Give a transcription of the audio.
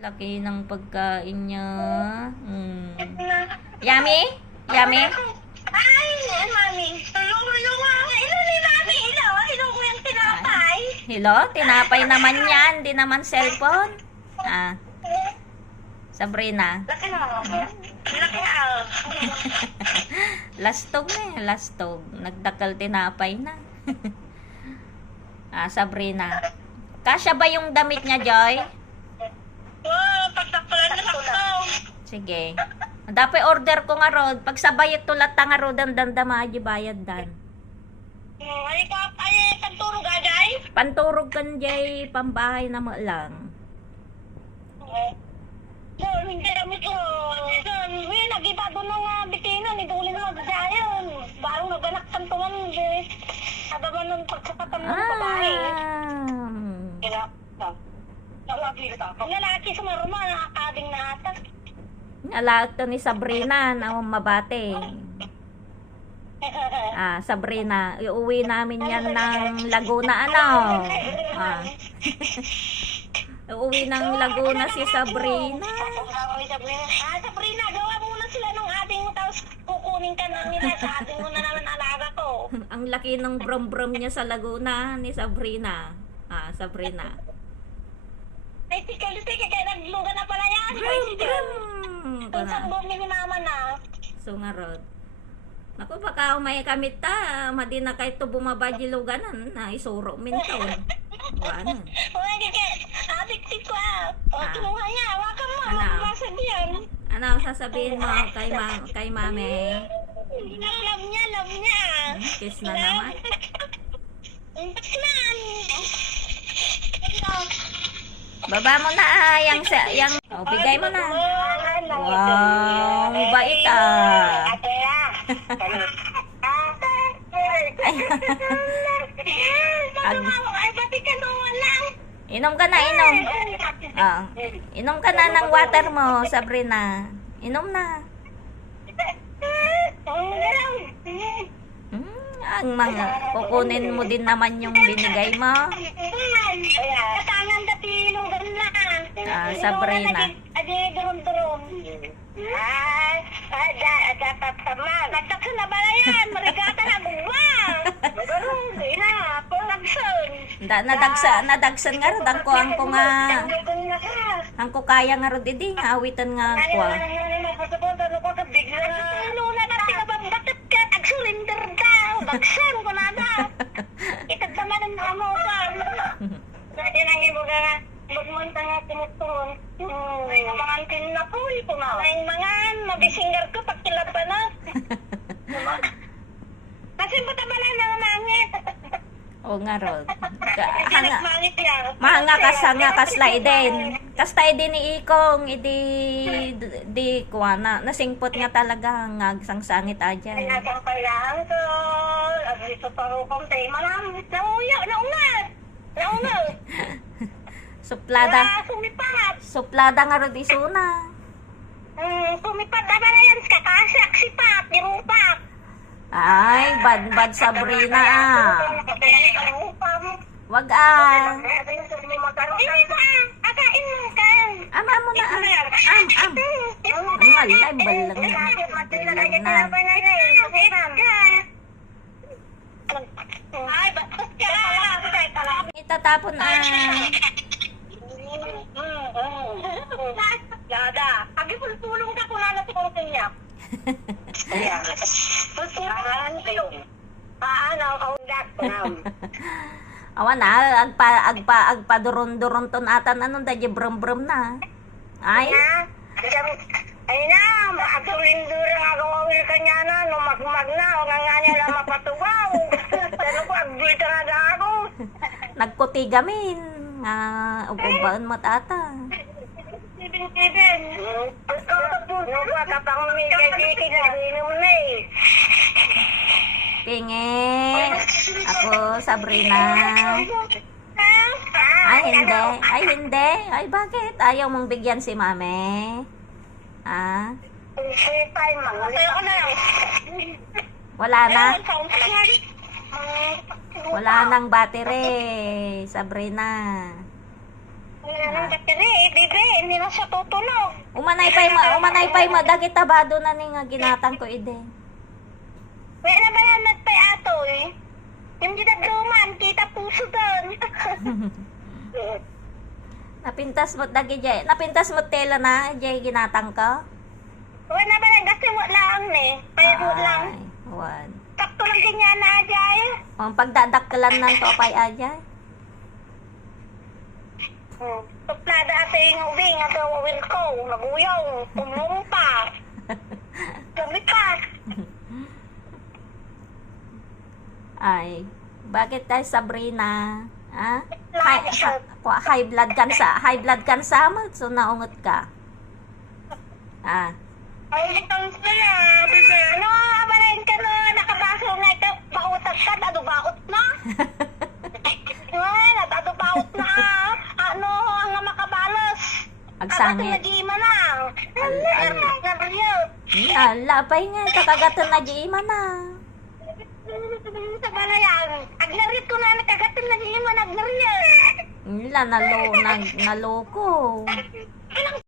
Laki ng pagkain niya. Yummy? Yummy? Ay, mami. Hello nga. Hello ni mami. Hello ko yung tinapay. Hello? Tinapay naman yan. Di naman cellphone. Sabrina. Laki na. Laki na. Lastog na eh. Lastog. Nagdakal tinapay na. Sabrina. Kasya ba yung damit niya, Joy? Pagtaktulan na sakto. Sige. Dapat order ko nga rod. Pag sabay tulat nga rod ang dandama, bayad dan. Ay, pagturog aday? Panturog kan jay pambahay na mo lang. Hindi kami ko. Nag-iba doon ng bitina. Nidulin na magsasayan. Barong naganak tantungan. Ada ba nung pagsakatan ng babae? Lalaki sa maruma. Nakakading na atas. Alaag to ni Sabrina na mabate. Sabrina, iuwi namin yan ng Laguna, ano? Iuwi ng Laguna si Sabrina. Sabrina, gawa muna sila nung ating mo, tapos kukunin ka na nila sa ating mo na naman alaga ko. Ang laki ng brom-brom niya sa Laguna ni Sabrina. Sabrina. Ay, kaya naglugan na pala yan. Kung saan bumi ni mama na. Sungarod. Naku, baka may kamit ta. Madi na kayo ito bumabajiluganan na isuro mintaon. Wala. Uy, adik-tik ko kinuha niya. Hawakan mo. Ano? Magbasag yan. Ano sasabihin mo kay mami? Love niya. Kiss na naman. Kiss na. Baba mo na bigay mo na. Wow, bait Inom ka na, inom. Inom ka na ng water mo, Sabrina. Inom na. Ang mga kukunin mo din naman yung binigay mo. Katangan dati nung ganun. Sabrina. Adi, durum-durum. Nagtaksan na pala yan. Marigata na buwa. Magaroon. Nadagsan nga ro. Ang ko kaya nga ro didi. Awitan nga ko. Luna na tinabambatat ka. Ag-surrender ka. Bagsan ko na na. Itagdamanan na mo ka. Dati nang ibo ka nga. Magmunta nga tinutun. Ay, mamantin na po. Ay, mga mabisingar ko pag kilap pa na. Kasi butabala na mangit. O nga ro. Mangit yan. Mahanga kaslay din. Kastay din ni Ikong. Di kuwana. Nasingpot nga talaga. Ngagsang sangit aja. Ay, nasang kailangan ko. Agrito pa ro kong tayo. Maramit. Naungat. Suplada nga ro di suna. Sumipat na ba na yan? Kakasak, sipat, dirupak. Ay, bad Sabrina Wag Akain mo ka. Ama mo na Ang alay, balang na. Ay, bakit ka? Itatapon Yada, agi pulpulong ka kung nana si Kong niya. Ayan. Pulpulong kayo. Paano ang dak ko na? Awan agpa-duron-duron ton atan anong dadya brum-brum na. Ay Ay na, agsulindura nga kung awil ka niya na, numagmag na, o nga niya lang mapatugaw. Pero ko, agdita nga ako. nagkuti gamin nga ubaan mo tata. Sibin. Ikaw kapang umigay-gigay na inom na eh. Pinge. Ako, Sabrina. Ay, hindi. Ay, bakit? Ayaw mong bigyan si mami? Wala na? Wala nang battery, Sabrina. Nang katiri, bebe, hindi na siya tutunog. Umanay pa'y mo, dagit tabado na ni nga ginatang ko ide. May na ba yan nagpay ato eh? Yung ginagduman, kita puso doon. Napintas mo dagi jay. Napintas mo tela na jay ginatang ko. Wala ba lang, kasi mo lang eh. Kaya mo lang. Ay, wan. Takto lang ganyan na ajay. Ang pagdadakkelan nan to pay aja. Tuplada ate yung ubing, ate yung ko, naguyong, pumumpa. Lumipas. Ay, bakit kay Sabrina? Ha? High blood kan sa mo, so naungot ka. Ah, Ay, itong sila, bebe. Ano, abalain ka no, nakabaso nga ito, bautat ka, baut na. Ay, baut na. Ano, ang makabalos. agsangit. Nag-iima na. Nabriyot. Ala, pay nga, kakagatan na di na. Sa balayan, agnarit ko na nakagatin na di man agnarit. Nila, naloko.